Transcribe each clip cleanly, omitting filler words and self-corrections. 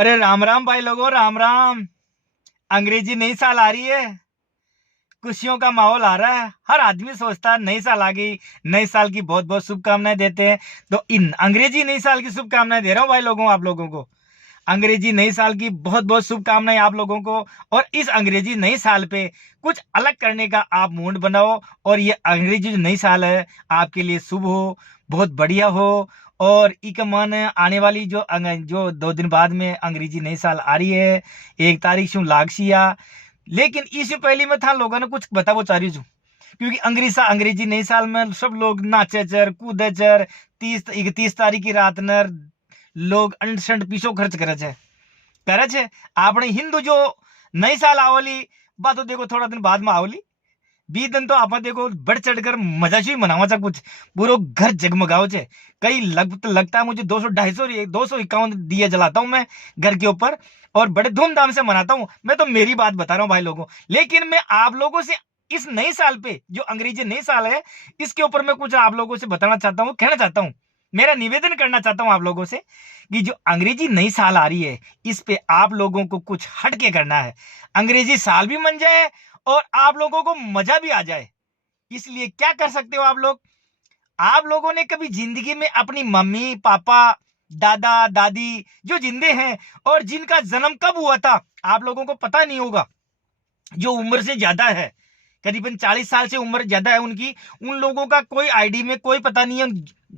अरे राम राम भाई लोगों, राम राम। अंग्रेजी नई साल आ रही है, खुशियों का माहौल आ रहा है। हर आदमी सोचता है नई साल आ गई, नई साल की बहुत बहुत शुभकामनाएं देते हैं। तो इन अंग्रेजी नई साल की शुभकामनाएं दे रहा हूँ भाई लोगों, आप लोगों को। अंग्रेजी नई साल की बहुत बहुत शुभकामनाएं आप लोगों को। और इस अंग्रेजी नई साल पे कुछ अलग करने का आप मूड बनाओ। और ये अंग्रेजी जो नई साल है आपके लिए शुभ हो, बहुत बढ़िया हो। और इक मन आने वाली जो 2 दिन बाद में अंग्रेजी नई साल आ रही है, 1 तारीख से लागसिया। लेकिन इससे पहले मैं था लोगों ने कुछ बताबो चाह रही हूँ, क्योंकि अंग्रेजी नई साल में सब लोग नाचे चर कूदे चर 31 तारीख की रात न लोग अंड पीछो खर्च करे छे। આપણે हिंदू जो नई साल आवली बा तो देखो थोड़ा दिन बाद में आवली 20 दिन तो आप देखो बढ़ चढ़कर मजा से मनावा चा, कुछ पूरा घर जगमगाओ छे। कई लगता है मुझे 251 दिए जलाता हूँ मैं घर के ऊपर, और बड़े धूमधाम से मनाता हूँ। मैं तो मेरी बात बता रहा हूँ भाई लोगों, लेकिन मैं आप लोगों से इस नए साल पे जो अंग्रेजी नई साल है इसके ऊपर मैं कुछ आप लोगों से बताना चाहता हूँ, कहना चाहता हूँ, मेरा निवेदन करना चाहता हूँ आप लोगों से कि जो अंग्रेजी नई साल आ रही है इस पे आप लोगों को कुछ हटके करना है। अंग्रेजी साल भी मन जाए और आप लोगों को मजा भी आ जाए। इसलिए क्या कर सकते हो आप लोगों ने कभी जिंदगी में अपनी मम्मी पापा दादा दादी जो जिंदे हैं और जिनका जन्म कब हुआ था आप लोगों को पता नहीं होगा, जो उम्र से ज्यादा है, करीबन 40 साल से उम्र ज्यादा है उनकी, उन लोगों का कोई आईडी में कोई पता नहीं है।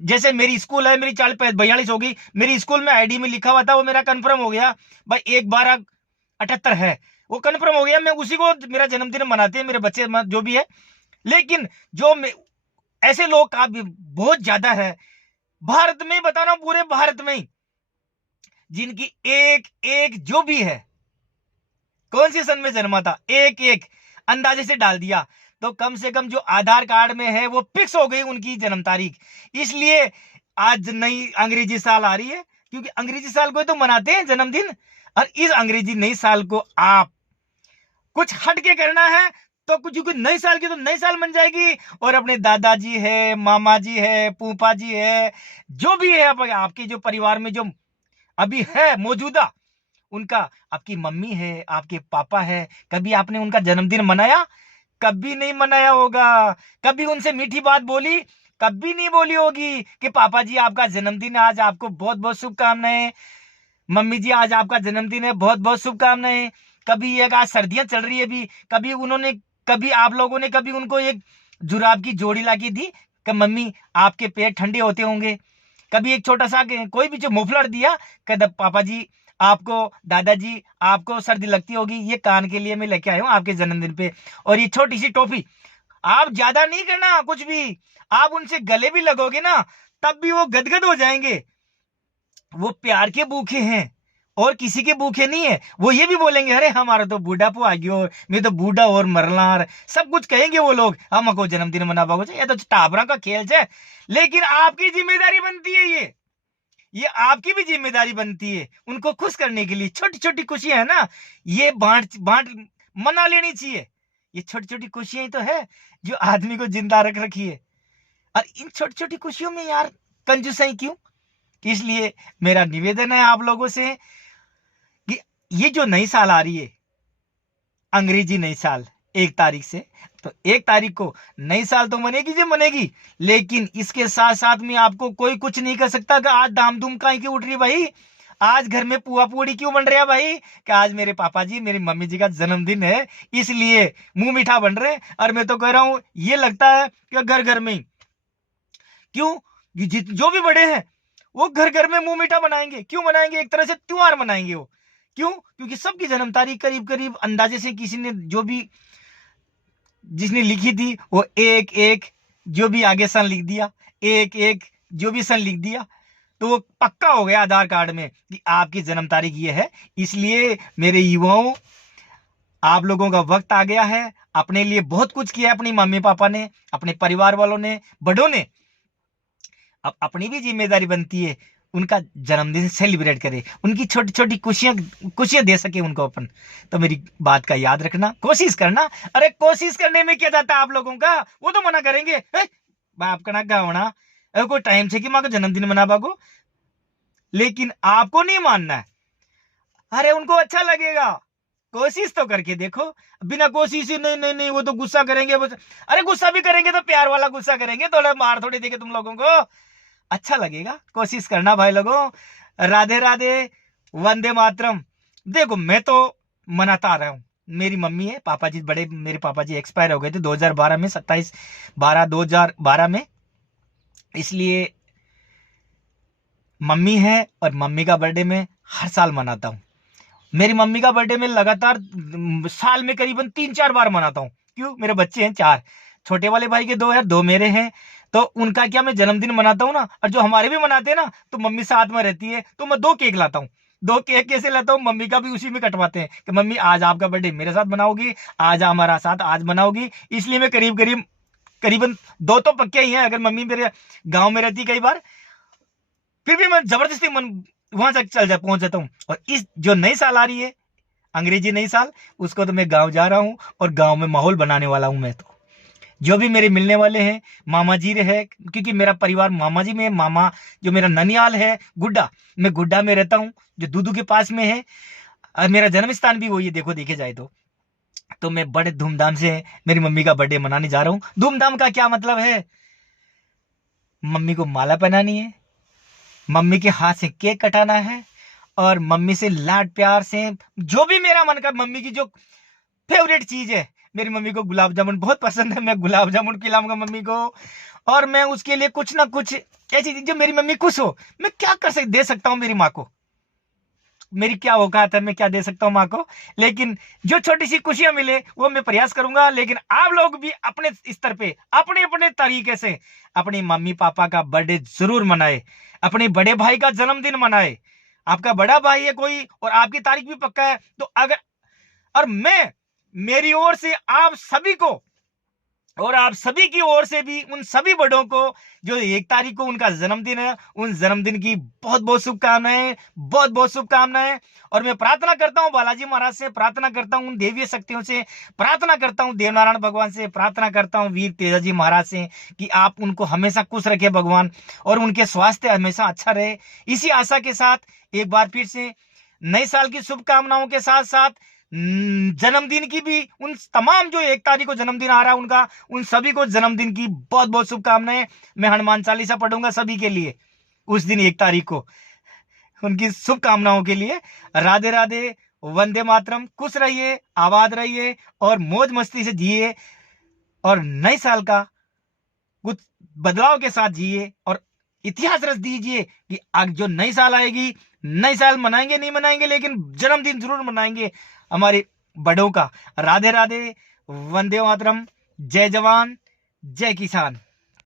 जैसे मेरी स्कूल है, मेरी 40 42 होगी, मेरी स्कूल में आईडी में लिखा हुआ था, वो मेरा कंफर्म हो गया भाई 1/12/78 है, वो कंफर्म हो गया। मैं उसी को मेरा जन्मदिन मनाते हैं मेरे बच्चे जो भी है। लेकिन ऐसे लोग का भी बहुत ज्यादा है भारत में, बता रहा हूं पूरे भारत में ही, जिनकी एक एक जो भी है कौन सी सन में जन्मा था एक एक अंदाजे से डाल दिया, तो कम से कम जो आधार कार्ड में है वो फिक्स हो गई उनकी जन्म तारीख। इसलिए आज नई अंग्रेजी साल आ रही है, क्योंकि अंग्रेजी साल को तो मनाते हैं जन्मदिन। और इस अंग्रेजी नई साल को आप कुछ हटके करना है, तो कुछ नई साल की तो नई साल बन जाएगी। और अपने दादाजी है, मामा जी है, फूफा जी है, जो भी है आपके जो परिवार में जो अभी है मौजूदा, उनका, आपकी मम्मी है, आपके पापा है, कभी आपने उनका जन्मदिन मनाया? कभी नहीं मनाया होगा। कभी उनसे मीठी बात बोली? कभी नहीं बोली होगी कि पापा जी आपका जन्मदिन है, आज आपको बहुत बहुत शुभकामनाएं। मम्मी जी आज आपका जन्मदिन है, बहुत बहुत शुभकामनाएं। कभी एक आज सर्दियां चल रही है भी, कभी आप लोगों ने कभी उनको एक जुराब की जोड़ी ला के दी कि मम्मी आपके पैर ठंडे होते होंगे? कभी एक छोटा सा कोई भी जो मुफलर दिया कि पापा जी आपको, दादाजी आपको सर्दी लगती होगी, ये कान के लिए मैं लेके आया हूं आपके जन्मदिन पे। और ये छोटी सी टोपी, आप ज्यादा नहीं करना कुछ भी, आप उनसे गले भी लगोगे ना तब भी वो गदगद हो जाएंगे। वो प्यार के भूखे हैं और किसी के भूखे नहीं है। वो ये भी बोलेंगे अरे हमारा तो बूढ़ापो आ गयो, मैं तो बूढ़ा और मरलार, सब कुछ कहेंगे वो लोग। हमको जन्मदिन मनाबा ये तो टाबरा का खेल है। लेकिन आपकी जिम्मेदारी बनती है, ये आपकी भी जिम्मेदारी बनती है उनको खुश करने के लिए। छोटी छोटी खुशियां है ना, ये बांट बांट मना लेनी चाहिए। ये छोटी छोटी खुशियां ही तो है जो आदमी को जिंदा रख रखी है। और इन छोटी छोटी खुशियों में यार कंजूसाई क्यों? इसलिए मेरा निवेदन है आप लोगों से कि ये जो नई साल आ रही है, अंग्रेजी नई साल 1 तारीख से, तो 1 तारीख को नई साल तो मनेगी जो मनेगी, लेकिन इसके साथ साथ में आपको कोई कुछ नहीं कर सकता कि आज धाम धूम काहे की उठ रही भाई, आज घर में पुआ पूड़ी क्यों बन रहा है भाई, कि आज मेरे पापा जी मेरी मम्मी जी का जन्मदिन है इसलिए मुंह मीठा बन रहे। और मैं तो कह रहा हूं ये लगता है कि घर घर में क्यों, जो भी बड़े हैं वो घर घर में मुंह मीठा बनाएंगे। क्यों बनाएंगे? एक तरह से त्योहार मनाएंगे वो। क्यों? क्योंकि सबकी जन्म तारीख करीब करीब अंदाजे से किसी ने जो भी जिसने लिखी थी वो एक एक जो भी आगे सन लिख दिया, एक एक जो भी सन लिख दिया, तो वो पक्का हो गया आधार कार्ड में कि आपकी जन्म तारीख ये है। इसलिए मेरे युवाओं, आप लोगों का वक्त आ गया है। अपने लिए बहुत कुछ किया अपनी मम्मी पापा ने, अपने परिवार वालों ने, बड़ों ने। अब अपनी भी जिम्मेदारी बनती है उनका जन्मदिन सेलिब्रेट करे, उनकी छोटी छोटी खुशियां दे सके उनको अपन। तो मेरी बात का याद रखना, कोशिश करना। अरे कोशिश करने में क्या जाता है आप लोगों का, वो तो मना करेंगे बाप का ना गावना, कोई टाइम से कि माँ का जन्मदिन मना बागो। लेकिन आपको नहीं मानना है। अरे उनको अच्छा लगेगा, कोशिश तो करके देखो। बिना कोशिश ही नहीं नहीं नहीं वो तो गुस्सा करेंगे। अरे गुस्सा भी करेंगे तो प्यार वाला गुस्सा करेंगे, थोड़ा मार थोड़ी देंगे तुम लोगों को, अच्छा लगेगा। कोशिश करना भाई लोगों। राधे राधे, वंदे मातरम। देखो मैं तो मनाता आ रहा हूँ। मेरी मम्मी है, पापा जी बड़े, मेरे पापा जी एक्सपायर हो गए थे 2012 में, 27/12/2012 में, इसलिए मम्मी है और मम्मी का बर्थडे में हर साल मनाता हूँ। मेरी मम्मी का बर्थडे में लगातार साल में करीबन 3-4 बार मनाता हूँ। क्यों? मेरे बच्चे हैं 4, छोटे वाले भाई के 2 हैं, 2 मेरे हैं, तो उनका क्या मैं जन्मदिन मनाता हूँ ना, और जो हमारे भी मनाते हैं ना, तो मम्मी साथ में रहती है, तो मैं 2 केक लाता हूँ। 2 केक कैसे लाता हूँ? मम्मी का भी उसी में कटवाते हैं कि मम्मी आज आपका बर्थडे मेरे साथ मनाओगी, आज हमारा साथ आज मनाओगी, इसलिए मैं करीबन 2 तो पक्के ही हैं। अगर मम्मी मेरे गाँव में रहती कई बार, फिर भी मैं जबरदस्ती वहां तक पहुंच जाता हूँ। और इस जो नई साल आ रही है, अंग्रेजी नई साल, उसको तो मैं गांव जा रहा हूँ और गांव में माहौल बनाने वाला हूँ। मैं तो जो भी मेरे मिलने वाले हैं, मामा जी है, क्योंकि मेरा परिवार मामा जी में, मामा जो मेरा ननियाल है गुड्डा, मैं गुड्डा में रहता हूँ जो दूदू के पास में है, और मेरा जन्म स्थान भी वही है, देखो देखे जाए तो मैं बड़े धूमधाम से मेरी मम्मी का बर्थडे मनाने जा रहा हूँ। धूमधाम का क्या मतलब है? मम्मी को माला पहनानी है, मम्मी के हाथ से केक कटाना है, और मम्मी से लाड प्यार से जो भी मेरा मन का, मम्मी की जो फेवरेट चीज है, मेरी मम्मी को गुलाब जामुन बहुत पसंद है, मैं गुलाब जामुन खिलाऊंगा मम्मी को। और मैं उसके लिए कुछ ना कुछ ऐसी चीज जो मेरी मम्मी खुश हो, मैं क्या दे सकता हूँ मेरी माँ को। मेरी क्या औकात है, मैं क्या दे सकता हूँ माँ को, लेकिन जो छोटी सी खुशियां मिले वो मैं प्रयास करूंगा। लेकिन आप लोग भी अपने स्तर पे, अपने अपने तरीके से अपनी मम्मी पापा का बर्थडे जरूर मनाए, अपने बड़े भाई का जन्मदिन मनाए। आपका बड़ा भाई है कोई और आपकी तारीख भी पक्का है, तो अगर, और मैं मेरी ओर से आप सभी को, और आप सभी की ओर से भी उन सभी बड़ों को जो 1 तारीख को उनका जन्मदिन है, उन जन्मदिन की बहुत बहुत शुभकामनाएं, बहुत बहुत शुभकामनाएं। और मैं प्रार्थना करता हूं बालाजी महाराज से, प्रार्थना करता हूं उन देवीय शक्तियों से, प्रार्थना करता हूं देवनारायण भगवान से, प्रार्थना करता हूं वीर तेजाजी महाराज से कि आप उनको हमेशा खुश रखे भगवान, और उनके स्वास्थ्य हमेशा अच्छा रहे। इसी आशा के साथ एक बार फिर से नए साल की शुभकामनाओं के साथ साथ जन्मदिन की भी, उन तमाम जो 1 तारीख को जन्मदिन आ रहा है उनका, उन सभी को जन्मदिन की बहुत बहुत शुभकामनाएं। मैं हनुमान चालीसा पढ़ूंगा सभी के लिए उस दिन 1 तारीख को, उनकी शुभकामनाओं के लिए। राधे राधे, वंदे मातरम। खुश रहिए, आबाद रहिए और मौज मस्ती से जिए, और नए साल का कुछ बदलाव के साथ जिए, और इतिहास रच दीजिए कि आगे जो नई साल आएगी, नई साल मनाएंगे नहीं मनाएंगे, लेकिन जन्मदिन जरूर मनाएंगे हमारे बड़ों का। राधे राधे, वंदे मातरम, जय जवान जय किसान।